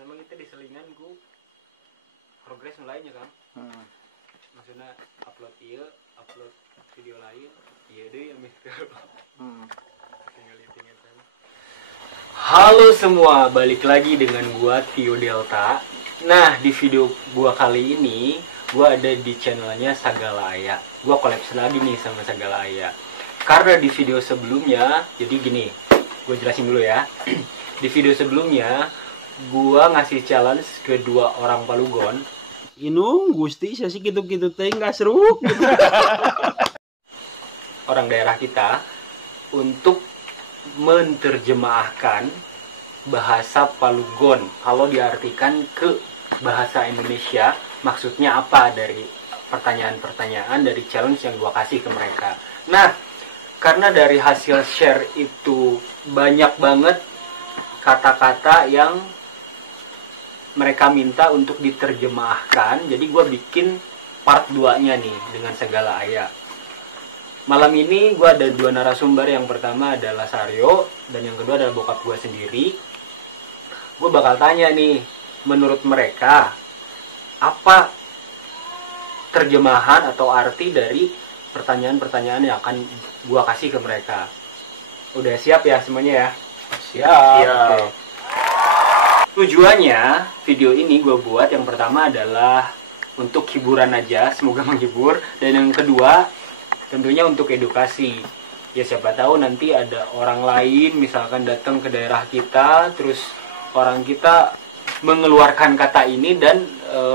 selama kita di selingan gue progres mulainya kan. Maksudnya upload video lain iya deh yang mikir. Halo semua, balik lagi dengan gua Tio Delta. Nah, di video gua kali ini gua ada di channelnya Sagala Aya. Gua collapse lagi nih sama Sagala Aya. Karena di video sebelumnya, jadi gini, gua jelasin dulu ya. Di video sebelumnya gua ngasih challenge ke dua orang Palugon. Inung Gusti saya sih gitu-gitu teh nggak seru. Orang daerah kita untuk menerjemahkan bahasa Palugon. Kalau diartikan ke bahasa Indonesia, maksudnya apa dari pertanyaan-pertanyaan dari challenge yang gua kasih ke mereka. Nah, karena dari hasil share itu banyak banget kata-kata yang mereka minta untuk diterjemahkan, jadi gua bikin part 2-nya nih dengan Sagala Aya. Malam ini gue ada dua narasumber. Yang pertama adalah Saryo dan yang kedua adalah bokap gue sendiri. Gue bakal tanya nih, menurut mereka apa terjemahan atau arti dari pertanyaan-pertanyaan yang akan gue kasih ke mereka. Udah siap ya semuanya ya? Siap. Okay. Tujuannya video ini gue buat yang pertama adalah untuk hiburan aja, semoga menghibur. Dan yang kedua tentunya untuk edukasi. Ya siapa tahu nanti ada orang lain misalkan datang ke daerah kita, terus orang kita mengeluarkan kata ini dan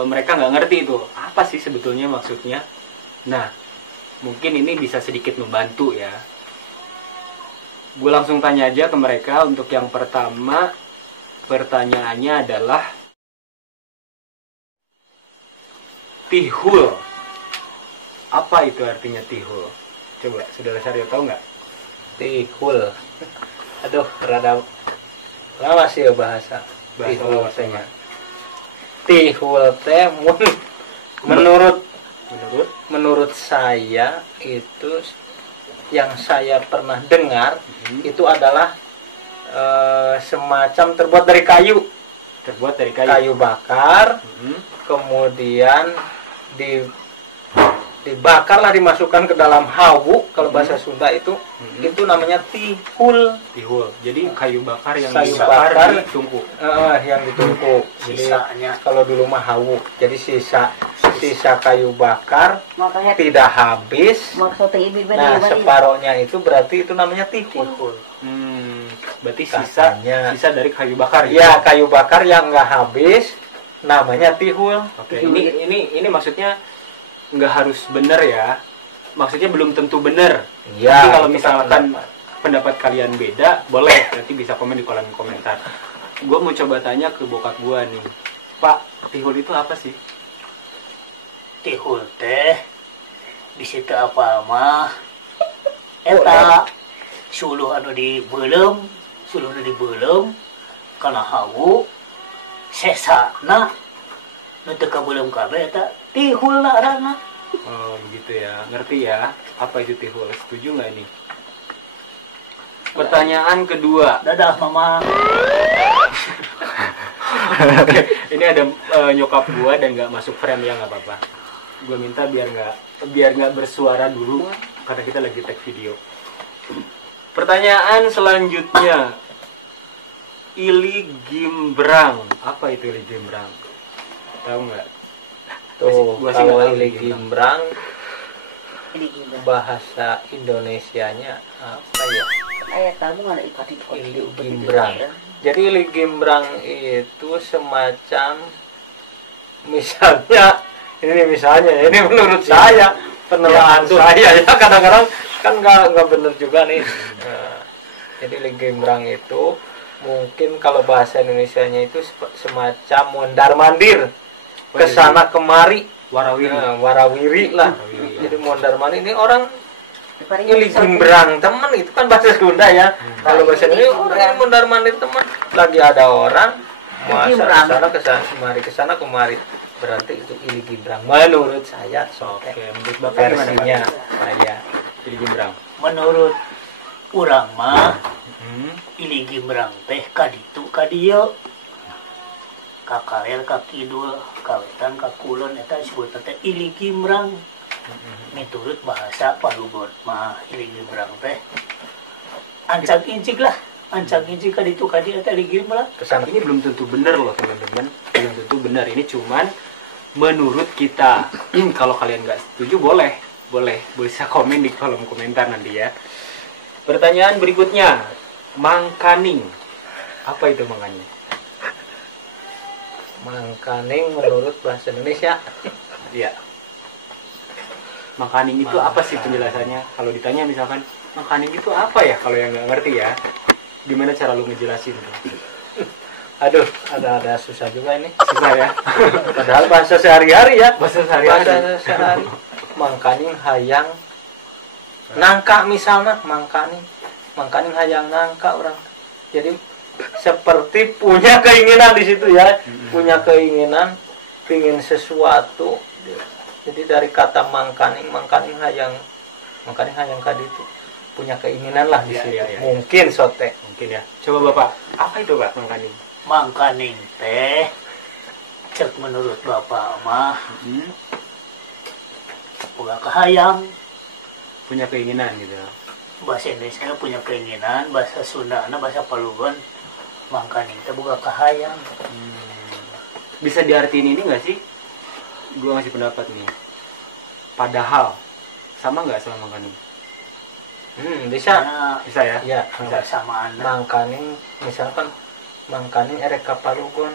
mereka nggak ngerti itu apa sih sebetulnya maksudnya. Nah, mungkin ini bisa sedikit membantu ya. Gue langsung tanya aja ke mereka. Untuk yang pertama, pertanyaannya adalah tihul. Apa itu artinya tihul? Coba, saudara Saryo tahu nggak? Tihul. Aduh, rada lama sih ya bahasa bahasanya. Tihul teh menurut saya itu yang saya pernah dengar itu adalah semacam terbuat dari kayu. Terbuat dari kayu. Kayu bakar. Kemudian dibakarlah, dimasukkan ke dalam hawu. Kalau bahasa Sunda itu namanya tihul. Tihul. Jadi kayu bakar yang dibakar ditumpuk. Yang ditumpuk. Sisanya kalau dulu mah hawu. Jadi sisa kayu bakar makanya tidak habis. Nah, separohnya itu berarti itu namanya tihul. Berarti sisa dari kayu bakar. Ya, kayu bakar yang nggak habis namanya tihul. Oke. Ini maksudnya nggak harus benar ya, maksudnya belum tentu benar. Ya, tapi kalau misalkan pendapat kalian beda, boleh nanti bisa komen di kolom komentar. Gue mau coba tanya ke bokap gue nih, Pak, tihul itu apa sih? Tihul teh bisa apa mah eta suluh anu dibelem kana hawu sesana nu teu kabelem kabeh eta tihul larana. Oh begitu ya, ngerti ya apa itu tihul? Setuju nggak ini? Pertanyaan kedua. Dadah mama. Oke, ini ada nyokap gua dan nggak masuk frame ya, nggak apa-apa. Gua minta biar nggak bersuara dulu karena kita lagi tag video. Pertanyaan selanjutnya, Ili Gimbrang. Apa itu Ili Gimbrang? Tahu nggak? Tuh, kalau Ili Gimbrang bahasa Indonesianya apa ya? Ili Gimbrang. Jadi Ili Gimbrang itu semacam ini menurut saya, penilaian saya ya, kadang-kadang kan nggak benar juga nih. Jadi Ili Gimbrang itu mungkin kalau bahasa Indonesianya itu semacam mondar-mandir, kesana kemari, warawiri lah. Jadi mondar-mandir ini orang Ili Gimbrang teman, itu kan bahasa Sunda ya. Kalau bahasa Indonesia orang ini mondar-mandir teman, lagi ada orang kesana kemari, berarti itu Ili Gimbrang menurut saya. Oke, menurut Bapak versinya saya Ili Gimbrang. Menurut urang mah Ili Gimbrang teh kaditu kadieu ka kaler ka kidul ka wetan ka kulon eta disebut teh iligimrang miturut bahasa Palugon mah iligimrang teh ancak incik lah ancak incik ka ditu ka dieu teh iligimrang Kesana ini belum tentu benar loh teman-teman, belum tentu benar. Ini cuman menurut kita. Kalau kalian nggak setuju boleh bisa komen di kolom komentar nanti ya. Pertanyaan berikutnya, mangkaning. Apa itu mangkaning? Mangkaning menurut bahasa Indonesia. Iya. Mangkaning itu apa sih penjelasannya? Kalau ditanya misalkan, mangkaning itu apa ya? Kalau yang nggak ngerti ya, gimana cara lu ngejelasin? Aduh, ada susah juga ini. Susah ya? Padahal bahasa sehari-hari ya. Bahasa sehari-hari. Bahasa sehari. Mangkaning hayang nangka misalnya, mangkaning hayang nangka orang. Jadi seperti punya keinginan di situ ya, punya keinginan, pingin sesuatu. Jadi dari kata mangkaning hayang kadi itu punya keinginan lah di Ya, situ. ya, ya. Mungkin sote. Mungkin ya. Coba Bapak, apa itu Pak mangkaning? mangkaning teh cek menurut bapak mah boga kahayang Punya keinginan gitu. bahasa Indonesia punya keinginan bahasa Sunda bahasa Palugon mangkaning teh boga kahayang Bisa diartiin ini nggak sih? Gua ngasih pendapat nih. Padahal sama nggak sama mangkaning? Bisa. Nah, Bisa ya? Ya, kebersamaan mangkaning misalkan mangkaning ereka Palugon.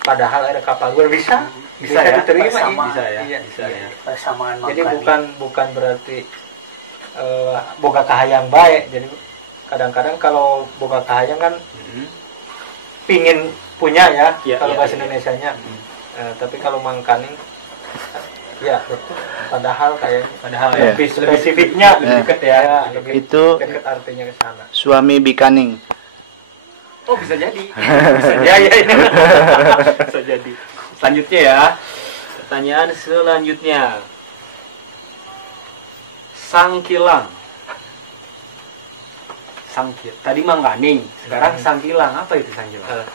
Padahal ereka Palugon bisa ya? diterima. Persamaan. Bisa ya? Iya. Bisa ya. persamaan Jadi mangkaning bukan berarti boga kahayang baik. Jadi kadang-kadang kalau boga kahayang kan pingin punya ya, Ya, kalau ya, bahasa ya. Indonesianya. Tapi kalau mangkaning ya betul. Padahal kayaknya Padahal Iya. lebih spesifiknya Iya. deket ya, lebih Itu deket artinya ke sana. suami bikaning. Oh bisa jadi. Bisa jadi. Bisa jadi. Selanjutnya ya. Pertanyaan selanjutnya. Sangkilang. Tadi mangkaning, sekarang sangkilang. Apa itu sangkilang?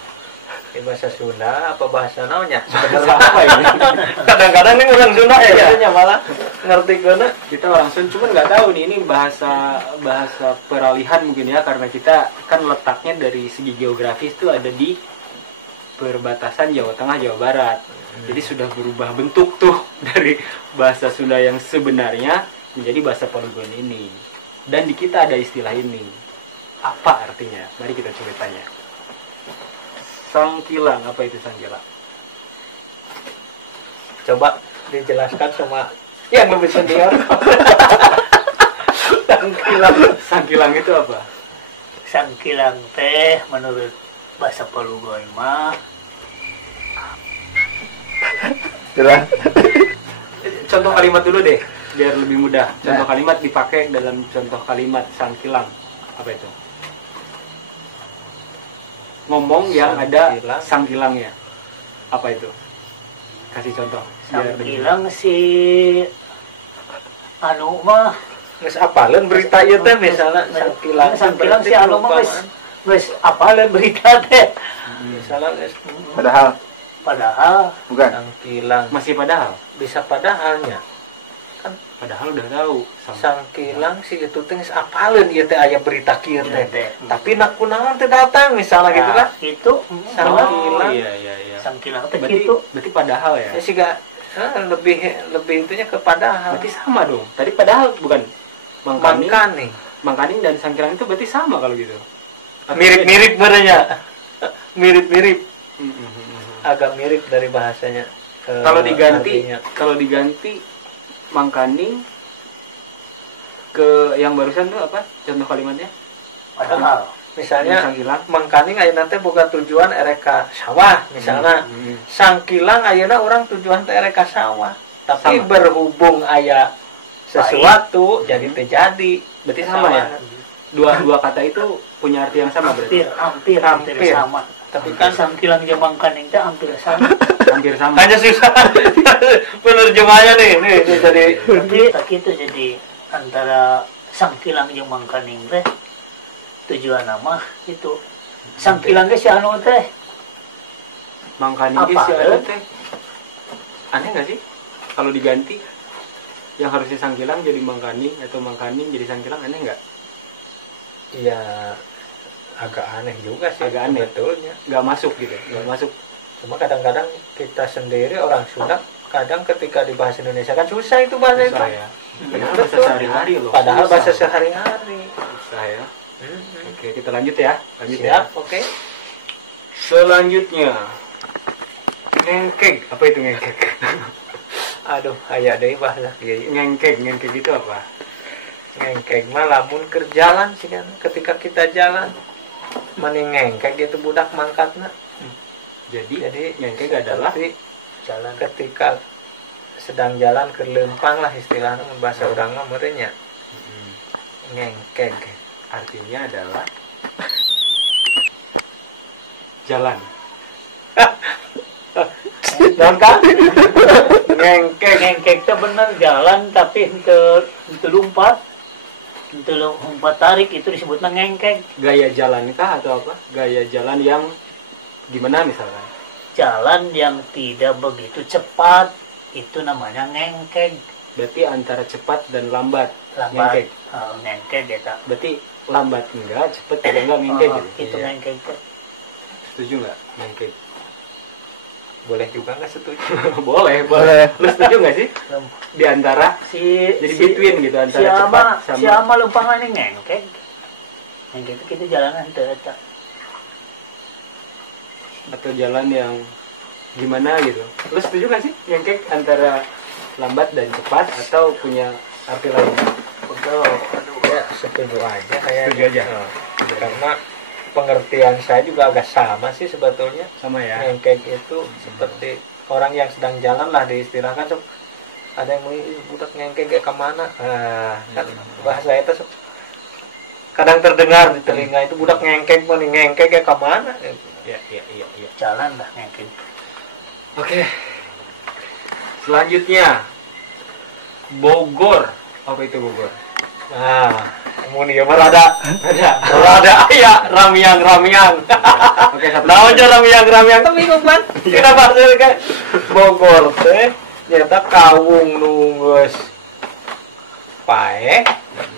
Ini bahasa Sunda apa bahasa naonnya? Sebenarnya apa ini? Kadang-kadang ini orang Sunda ya, biasanya malah ngerti kena. Kita orang Sunda cuman nggak tahu nih ini bahasa peralihan mungkin ya, karena kita kan letaknya dari segi geografis itu ada di perbatasan Jawa Tengah Jawa Barat. Jadi sudah berubah bentuk tuh dari bahasa Sunda yang sebenarnya menjadi bahasa Palugon ini. Dan di kita ada istilah ini. Apa artinya? Mari kita coba tanya. Sangkilang, apa itu sangkilang? Coba dijelaskan sama yang lebih senior. Sangkilang itu apa? sangkilang teh menurut bahasa Palugon mah Contoh kalimat dulu deh, biar lebih mudah. Contoh kalimat dipakai dalam contoh kalimat sangkilang. Apa itu? Ngomong yang ada Sangkilang. sangkilangnya. Apa itu? Kasih contoh. biar lebih- sangkilang si anu mah Geus apaleun berita ieu teh misalnya sangkilang si anu mah geus apaleun berita teh misalnya geus padahal Bukan. sangkilang Masih padahal. bisa padahalnya. Padahal udah tahu. Sangkilang si itu teh geus apaleun ieu teh aya berita kieu Iya, teh. teh. Tapi nak kunaon teh datang misalnya gitu lah. itu Sangkilang. Iya, iya, iya. sangkilang teh Berarti, gitu berarti padahal ya? Ya sih gak lebih intinya ke padahal. Berarti sama dong. Tadi padahal bukan mangkaning. Mangkaning. Mangkaning dan sangkilang itu berarti sama kalau gitu. Mirip-mirip berenya. Mirip-mirip. Mm-mm. Agak mirip dari bahasanya. Artinya. Kalau diganti mangkaning ke yang barusan tuh apa? Contoh kalimatnya? padahal Misalnya Sangkilang. mangkaning ayeuna teh boga tujuan ereka sawah misalnya. Sangkilang ayeuna orang tujuan teh ereka sawah. Tapi Sama. berhubung aya sesuatu jadi teh jadi. Berarti sama ya? Dua kata itu punya arti yang sama berarti. hampir sama Tapi kan kan sangkilang jeung mangkaning teh hampir sama Hampir sama. hanya susah penerjemahnya nih jadi tak itu jadi antara sangkilang jeung mangkaning teh tujuan nama itu sangkilang ge si anu teh Mangkani Apa, geus ya eh? teh. Aneh nggak sih kalau diganti yang harusnya Sangkilang jadi Mangkani atau Mangkani jadi Sangkilang, aneh nggak? Iya, agak aneh juga sih. Agak aneh. Betulnya. Nggak masuk gitu, nggak masuk. Cuma kadang-kadang kita sendiri orang Sunda, kadang ketika di bahasa Indonesia kan susah itu bahasa itu. Susah ya. Padahal bahasa Betul. sehari-hari loh. Padahal Susah. bahasa sehari-hari. Susah ya. Oke, kita lanjut ya. Lanjut ya. Siap, oke. Selanjutnya, ngengkeg. Apa itu ngengkeg? Aduh, aya deui bahasa kieu. Ngengkeg itu apa? Ngengkeg mah lamun keur jalan sih kan. Ketika kita jalan, mending ngengkeg itu budak mangkatna. Jadi ngengkeg adalah seperti Jalan ketika sedang jalan ke lempang lah istilahnya bahasa urang mah meureun nya. Ngengkeg. artinya adalah jalan. Naon kan? Ngengkeg. ngengkek teh bener jalan tapi henteu lumpat. Henteu lumpat tarik itu disebutnya ngengkek. Gaya jalan kah atau apa? Gaya jalan yang gimana misalkan? Jalan yang tidak begitu cepat itu namanya ngengkek. Berarti antara cepat dan lambat. Lambat. Ngengkeg. Ngengkek eta. Berarti lambat enggak, cepat juga enggak ngengkeg gitu. Itu Iya. ngengkek teh. Setuju enggak ngengkeg? Boleh juga nggak setuju? Boleh, boleh. Lu setuju enggak sih? Di antara jadi between gitu antara cepat sama siapa lumpang ini ngengkek. Ngengkek itu kita jalanan teu eta. atau jalan yang gimana gitu. Lu setuju nggak sih ngengkeg antara lambat dan cepat atau punya arti lain? Betul. Ya setuju aja kayaknya. Setuju aja. Karena pengertian saya juga agak sama sih sebetulnya. Sama ya. Ngengkeg itu seperti orang yang sedang jalan lah diistilahkan. Ada yang mau budak ngengkeg kayak kemana? Kan bahasa itu kadang terdengar di telinga itu budak ngengkeg mana ngengkeg kayak kemana? Ya. Jalan lah ngengkek. Oke. Selanjutnya Bogor. Apa itu Bogor? Nah, mun ieu mah rada Ada. ya ramiang. Oke, satu. Naon aja ramiang kan bingung kan? Kenapa hasil kan Bogor teh nyata kawung nu geus paeh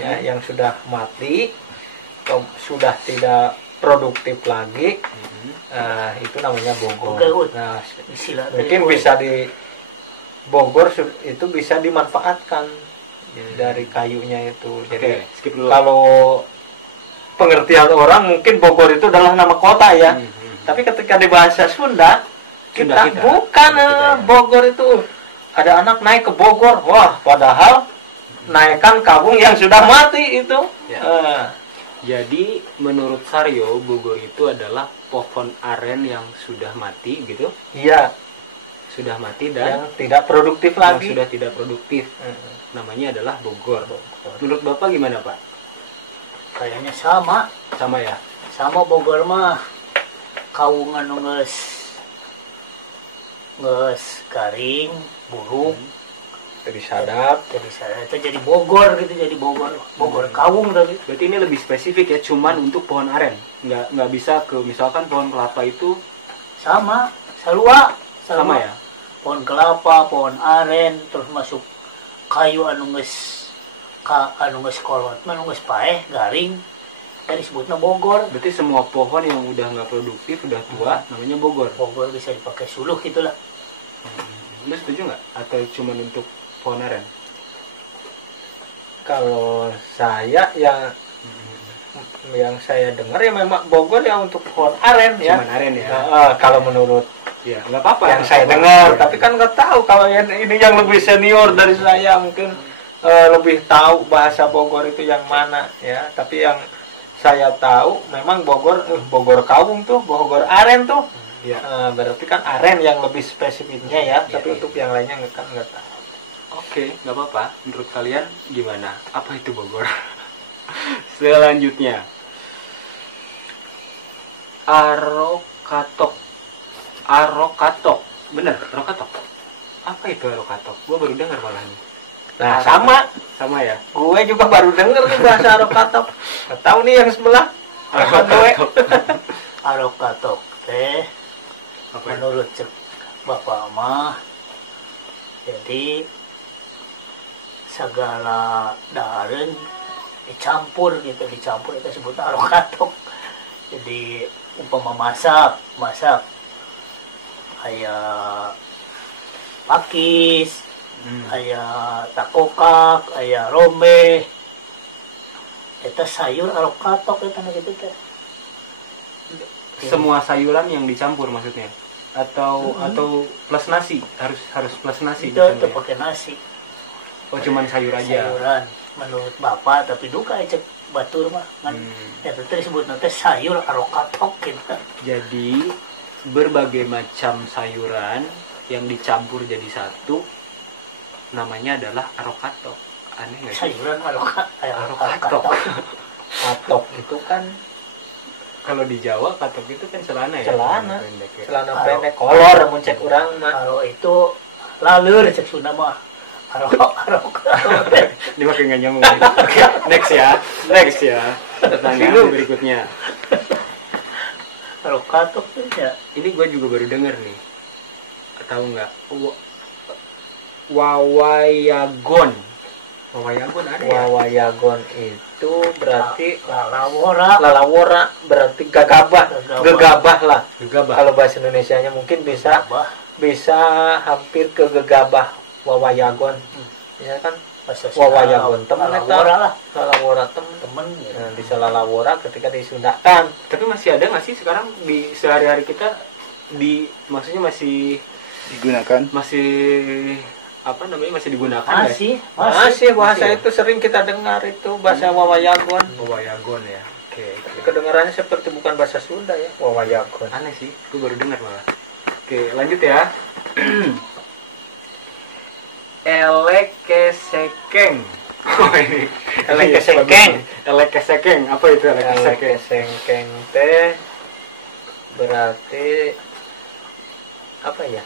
ya, yang sudah mati atau sudah tidak produktif lagi. Itu namanya Bogor. Bogor. Nah, Istilah mungkin bisa di Bogor itu bisa dimanfaatkan dari kayunya itu. Jadi Oke, skip dulu. kalau pengertian orang mungkin Bogor itu adalah nama kota ya. Tapi ketika di bahasa Sunda kita bukan Bogor itu ada anak naik ke Bogor. Wah, padahal naikkan kawung yang sudah mati itu. Ya. Jadi menurut Saryo Bogor itu adalah pohon aren yang sudah mati gitu, Iya, sudah mati yang dan tidak produktif yang lagi. sudah tidak produktif. Namanya adalah Bogor. Menurut Bapak gimana Pak? kayaknya sama. Sama ya? Sama Bogor mah kawungan nu geus garing, buruk, Jadi sadap. jadi saya itu jadi Bogor gitu, jadi Bogor kawung tadi. Berarti ini lebih spesifik ya, cuman untuk pohon aren. Nggak bisa ke misalkan pohon kelapa itu Sama, sarua, sama ya? Pohon kelapa, pohon aren, terus masuk kayu anu geus kolot, anu geus paeh, garing. Dari sebutnya Bogor. Berarti semua pohon yang udah nggak produktif, udah tua, namanya Bogor. Bogor bisa dipakai suluh gitulah. Lu setuju nggak? Atau cuman untuk pohon aren? Kalau saya yang saya dengar ya memang Bogor ya untuk pohon aren ya. Cuman aren ya? Kalau menurut Ya, nggak apa-apa. yang saya dengar, tapi kan nggak tahu kalau yang ini yang lebih senior dari saya mungkin lebih tahu bahasa Bogor itu yang mana ya. Tapi yang saya tahu memang Bogor kawung tuh, Bogor aren tuh. Ya. Berarti kan aren yang lebih spesifiknya ya, tapi iya. untuk yang lainnya nggak tahu. Oke, nggak apa-apa. Menurut kalian gimana? Apa itu Bogor? Selanjutnya, Arokatok. Bener, Arokatok. Apa itu Arokatok? Gue baru dengar malah nih. Nah, sama ya. gue juga baru denger nih bahasa Arokatok. Nggak tahu nih yang sebelah. Arokatok. Arokatok teh Apa itu? menurut cek bapak mah jadi segala dahareun dicampur gitu, dicampur itu sebut arokatok. Jadi umpama masak aya pakis, aya takokak, aya rombe, eta sayur arokatok eta gitu teh. Semua sayuran yang dicampur maksudnya atau plus nasi, harus plus nasi Itu misalnya. pakai nasi. Oh cuman sayur aja. Sayuran menurut bapak, tapi duka cek batur mah kan eta teh disebut nanti sayur arokatok gitu. Jadi berbagai macam sayuran yang dicampur jadi satu namanya adalah arokatok. Aneh nggak sih? Sayuran Arokatok. Katok itu kan Kalau di Jawa katok itu kan celana ya. celana Pendek ya. celana pendek kolor mun cek urang mah. Kalau itu laleur cek Sunda mah arokatok. Dia makin nggak nyambung. Oke, next ya. Pertanyaan berikutnya. Arokatok tuh ya. Ini gue juga baru denger nih. Tahu nggak? Wawayagon. Wawayagon ada ya? Wawayagon itu berarti Lalawora. lalawora, berarti gegabah lah. Gegabah. Kalau bahasa Indonesianya mungkin bisa hampir ke gegabah wawayagon. Misalkan wawayagon temen eta Lalawora lah. lalawora Temen ya. Nah, bisa lalawora ketika disundakan. Tapi masih ada nggak sih sekarang di sehari-hari kita maksudnya masih masih digunakan nggak sih? Masih. Masih bahasa Masih ya? itu sering kita dengar itu bahasa wawayagon. Wawayagon ya. Oke. Kedengarannya seperti bukan bahasa Sunda ya, wawayagon. Aneh sih, gue baru dengar malah. Oke, lanjut ya. Elekesekeng. Oh ini. Elekesekeng. Elekesekeng. Apa itu elekesekeng? Elekesekeng teh berarti apa ya?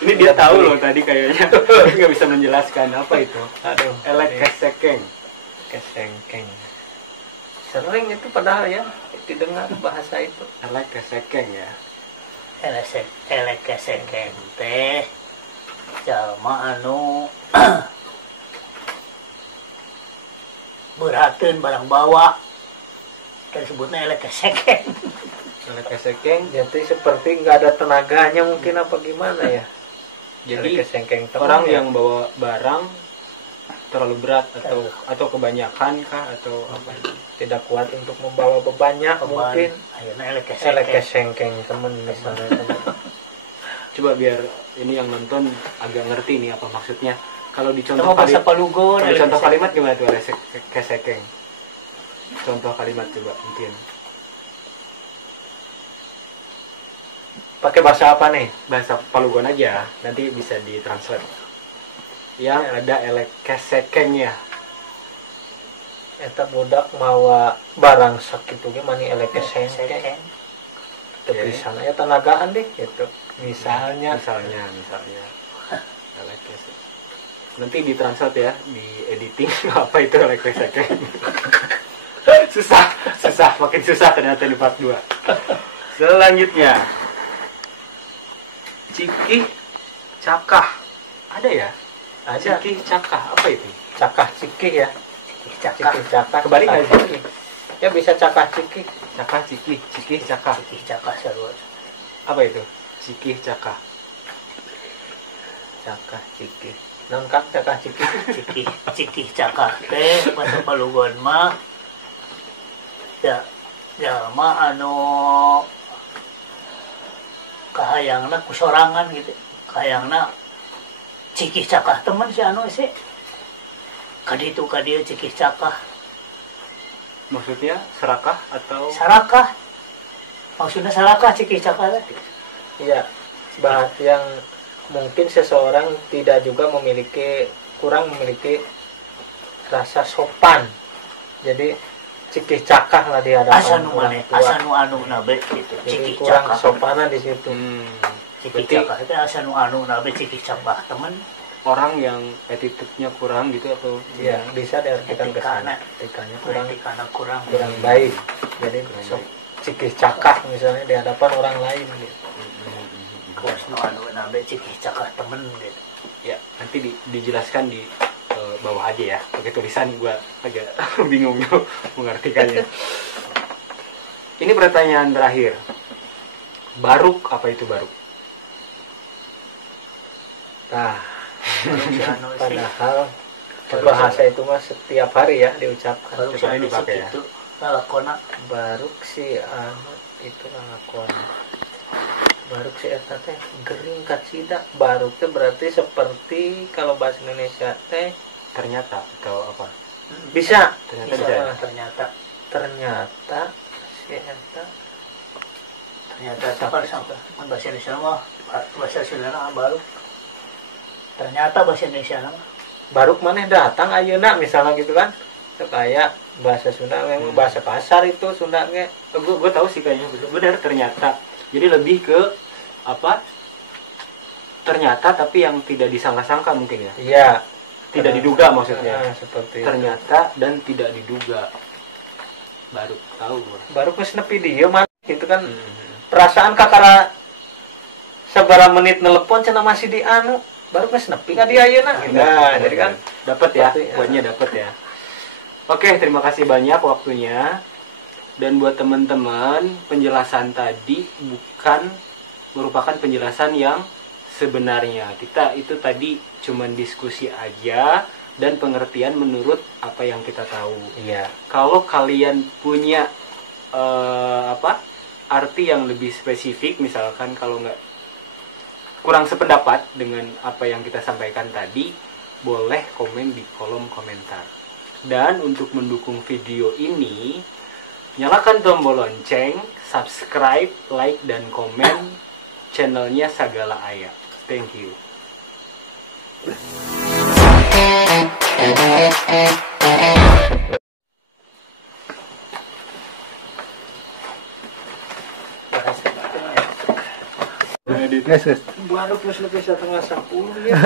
Ini dia tahu loh tadi kayaknya. Nggak bisa menjelaskan apa itu. Aduh, Elekesekeng. kesengkeng. Sering itu padahal ya didengar bahasa itu. Elekesekeng ya. Elekesekeng teh jalma anu berateun barang bawa. Kita sebutnya elekesekeng. Elekesekeng. Jadi seperti nggak ada tenaganya mungkin apa gimana ya? Jadi kesengkeng orang yang bawa barang terlalu berat atau kebanyakan kah atau apa? tidak kuat untuk membawa bebannya mungkin. Ayeuna elekesekeng. Kesengkeng temen misalnya. Coba biar ini yang nonton agak ngerti nih apa maksudnya. Kalau Itu dicontoh bahasa Palugon. kalau contoh kalimat gimana tuh elekesekeng? Contoh kalimat coba mungkin. Pakai bahasa apa nih? Bahasa Palugon aja, nanti bisa ditranslate. Yang ada elekesekengnya. Eta budak mawa barang sakitu ge mani elekesengkeng. Tapi Oke. sana ya tenagaan deh gitu. Misalnya Misalnya. Elekesek. Nanti ditranslate ya, di editing apa itu elekesekeng. susah, makin susah ternyata di part 2. Selanjutnya. Cikih cakah. Ada ya? ada Cikih cakah, apa itu? cakah cikih ya. Cakah. Cikih cakah. Kebalik nggak sih? cikih. Ya bisa cakah cikih. Cakah cikih, cikih cakah. Cikih cakah sarua. Apa itu? Cikih cakah. Cakah cikih. Lengkap cakah cikih. Cikih cakah teh bahasa Palugon mah ya jalma anu kahayangna kusorangan gitu. Kahayangna cikih cakah temen si anu sih. Kaditu kadieu cikih cakah. Maksudnya serakah atau Sarakah. Maksudnya sarakah cikih cakah teh. Iya. Bahas yang mungkin seseorang tidak juga kurang memiliki rasa sopan. Jadi cikih cakah lah di hadapan Asa nu orang maneh, tua. asa nu anu nabe gitu. Jadi Cikih kurang cakah. sopanan di situ. Cikih Berarti cakah itu asa nu anu nabe cikih cakah temen. orang yang attitude-nya kurang gitu atau Ya, bisa diartikan ke sana. Etikana. Etikanya Kurang kurang karena kurang kurang baik. Jadi Kurang sok baik. cikih cakah misalnya di hadapan orang lain gitu. Bos no anu nabe cikih cakah temen gitu. Ya, nanti dijelaskan di bawah aja ya. Pakai tulisan gua agak bingung mengartikannya. Ini pertanyaan terakhir. Baruk, apa itu baruk? Nah, Baruk si anu sih. padahal bahasa itu mah setiap hari ya diucapkan. Baruk si Coba anu dipakai ya. itu lalakona Baruk si anu itu ngakon. Baruk si eta teh gering kacida. Baruk teh berarti seperti kalau bahasa Indonesia teh Ternyata atau apa? bisa. Ternyata bisa bisa. mah ternyata Si eta kalau sama bahasa Indonesia mah bahasa Sunda mah baru ternyata bahasa Indonesia mah Baruk maneh datang ayeuna misalnya gitu kan. Itu kayak bahasa Sunda memang bahasa pasar itu Sunda ge. Gue tahu sih kayaknya benar ternyata. Jadi lebih ke apa? Ternyata tapi yang tidak disangka-sangka mungkin ya. Iya, Tidak diduga maksudnya. seperti Ternyata dan tidak diduga. Baru tahu gue. Baruk geus nepi dieu mah gitu kan. Perasaan kakara sabaraha menit nelepon cenah masih di anu baru geus nepi ka dia ayeuna. Nah, jadi kan dapat ya, Seperti, poinnya dapat ya. Oke, terima kasih banyak waktunya. Dan buat teman-teman, penjelasan tadi bukan merupakan penjelasan yang sebenarnya. Kita itu tadi cuman diskusi aja dan pengertian menurut apa yang kita tahu. iya. Kalau kalian punya arti yang lebih spesifik, misalkan kalau nggak kurang sependapat dengan apa yang kita sampaikan tadi, boleh komen di kolom komentar. Dan untuk mendukung video ini, nyalakan tombol lonceng, subscribe, like, dan komen channelnya Sagala Ayah. Thank you. Guys, baru plus lebih 9:30 ya.